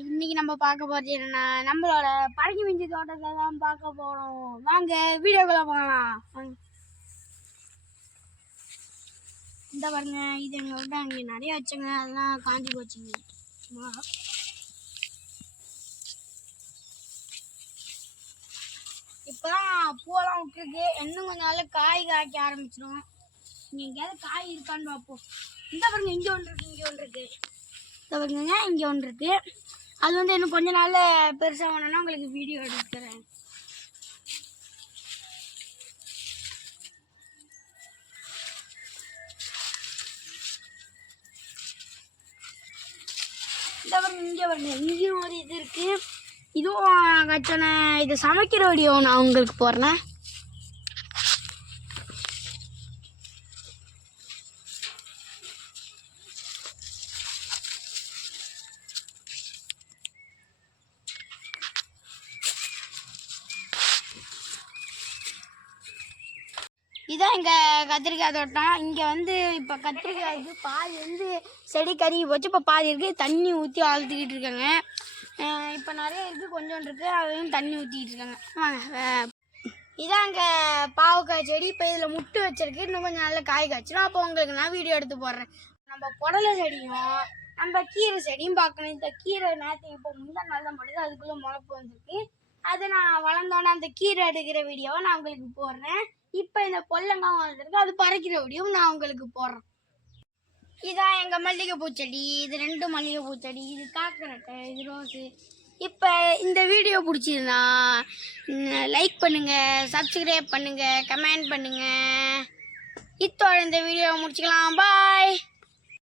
இன்னைக்கு நம்ம பார்க்க போறது என்னன்னா நம்மளோட பழகி மிஞ்சி தோட்டத்தை தான் பார்க்க போறோம். வாங்க வீடியோக்குள்ள போகலாம். வாங்க. இந்த பாருங்க இது எங்கள்கிட்ட அங்கே நிறைய வச்சுங்க. அதெல்லாம் காஞ்சி போச்சுங்க. இப்போதான் பூவெல்லாம் விட்டுருக்கு இன்னும் கொஞ்ச நாள் காய் காய்க்க ஆரம்பிச்சிடும் இங்கே எங்கேயாவது காய் இருக்கான்னு பார்ப்போம். இந்த பாருங்க இங்கே ஒன்று இருக்கு இங்கே ஒன்று இருக்கு. இந்த பாருங்க இங்கே ஒன்று இருக்கு. அது வந்து இன்னும் கொஞ்ச நாள்ல பெருசாக வேணும்னா உங்களுக்கு வீடியோ எடுத்துக்கிறேன் இங்கே பாருங்க இங்கேயும் ஒரு இது இருக்குது இதுவும் கச்சனை இது சமைக்கிற வீடியோ நான் உங்களுக்கு போடுறேன். இதான் எங்கள் கத்திரிக்காய் தோட்டம். இங்கே வந்து இப்போ கத்திரிக்காய்க்கு பாதி வந்து செடி கருகி போச்சு. இப்போ பாதி இருக்குது தண்ணி ஊற்றி வளர்த்துக்கிட்டு இருக்காங்க. இப்போ நிறைய இருக்குது கொஞ்சோண்டு இருக்குது அதையும் தண்ணி ஊற்றிக்கிட்டு இருக்காங்க. வாங்க இதான் இங்கே பாவக்காய் செடி. இப்போ இதில் முட்டு வச்சிருக்கு. இன்னும் கொஞ்சம் நாளில் காய் காய்ச்சிடும் அப்போ உங்களுக்கு நான் வீடியோ எடுத்து போடுறேன். நம்ம புடலை செடியும் நம்ம கீரை செடியும் பார்க்கணும். இந்த கீரை நேற்று இப்போ முந்தா நாள் தான் போடுது. அதுக்குள்ளே முளைப்பு வந்திருக்கு. அதை நான் வளர்ந்தோன்னே அந்த கீரை எடுக்கிற வீடியோவை நான் உங்களுக்கு போடுறேன். இப்போ இந்த பொல்லங்காய் வளர்ந்துருக்கு அது பறிக்கிற வீடியோவும் நான் உங்களுக்கு போடுறேன். இதான் எங்கள் மல்லிகைப்பூ செடி இது ரெண்டு மல்லிகைப்பூ செடி இது காக்கரட்டை இது ரோஸு. இப்போ இந்த வீடியோ பிடிச்சிருந்தா லைக் பண்ணுங்கள் சப்ஸ்கிரைப் பண்ணுங்கள் கமெண்ட் பண்ணுங்கள் இத்தோட இந்த வீடியோவை முடிச்சுக்கலாம். பாய்